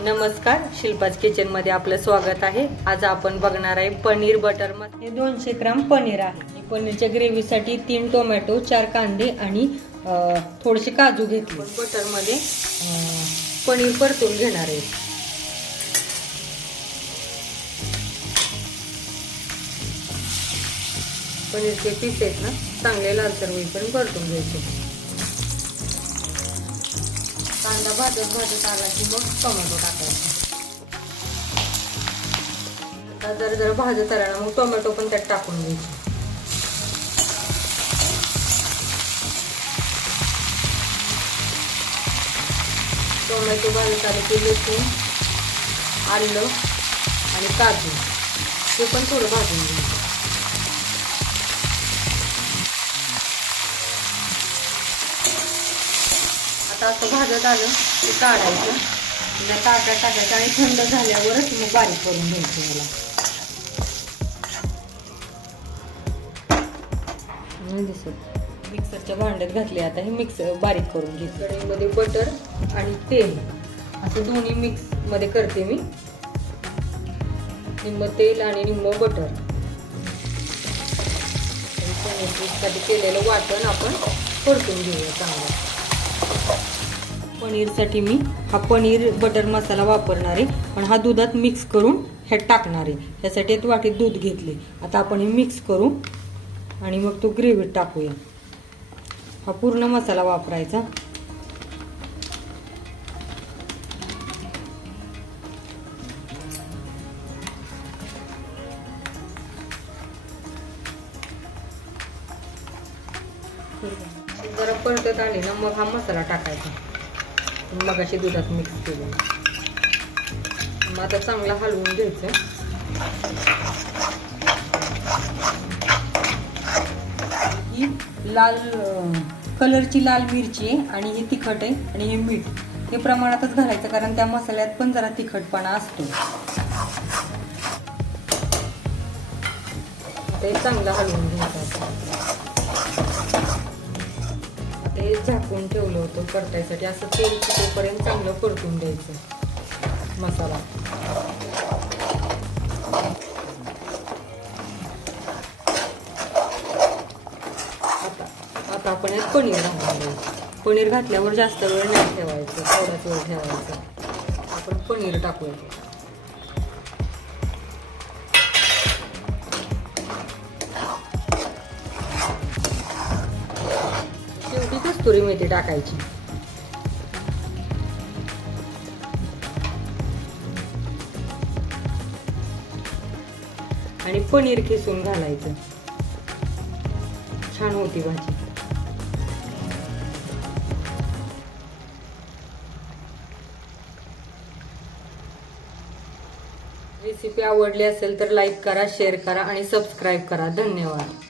नमस्कार, शिल्पाज किचन मध्ये आपलं स्वागत आहे। आज आपण बघणार आहे पनीर बटर मसाला। हे 200 ग्राम पनीर आहे। पनीरच्या ग्रेव्हीसाठी 3 टोमॅटो, 4 कांदे आणि थोडेसे काजू घेतले। बटर मध्ये पनीर परतून घेणार आहे। पनीरचे पीस आहेत ना, चांगले लालसर होईपर्यंत परतून घ्यायचे। कांदा भाजत आला की मग टोमॅटो टाकायचा। जर भाजत आला ना, मग टोमॅटो पण त्यात टाकून घ्यायचे। टोमॅटो भाजत आले की लसूण, आलं आणि काजू ते पण थोडं भाजून घ्यायचं। आता असं भाजत आलं की काढायचं, ताटात टाकायचं आणि थंड झाल्यावरच मग बारीक करून घ्यायचं। मला नाही दिसत। मिक्सरच्या भांड्यात घातले। आता हे मिक्स बारीक करून घ्यायचं। कढईमध्ये बटर आणि तेल असं दोन्ही मिक्स मध्ये करते मी। निम्म तेल आणि निम्म बटर। पनीरसाठी केलेलं वाटण आपण परतून घेऊया चांगलं। पनीरसाठी मी हा पनीर बटर मसाला वापरणार आहे, पण हा दुधात मिक्स करून ह्यात टाकणार आहे। त्यासाठी एक वाटीत दूध घेतले। आता आपण हे मिक्स करू आणि मग तो ग्रेव्हीत टाकूया। हा पूर्ण मसाला वापरायचा। जरा परतत आले ना, मग हा मसाला टाकायचा। मग अशी दुधात मिक्स केलं। मग आता चांगला हलवून घ्यायचं। ही लाल कलरची लाल मिरची आहे आणि ही तिखट आहे आणि हे मीठ हे प्रमाणातच घालायचं, कारण त्या मसाल्यात पण जरा तिखटपणा असतो। ते चांगलं हलवून घ्यायचं। ते झाकून ठेवलं होतं परतायसाठी। असं तेल सुटेपर्यंत चांगलं परतून द्यायचं मसाला। आता आपण एक पनीर घालून पनीर घातल्यावर जास्त वेळ नाही ठेवायचं, थोडाच वेळ ठेवायचं। आपण पनीर टाकूया। शेवटी कस्तुरी मेथी टाकायची आणि पनीर खिसून घालायचं। छान होती भाजी। रेसिपी आवडली असेल तर लाईक करा, शेअर करा आणि सबस्क्राईब करा। धन्यवाद।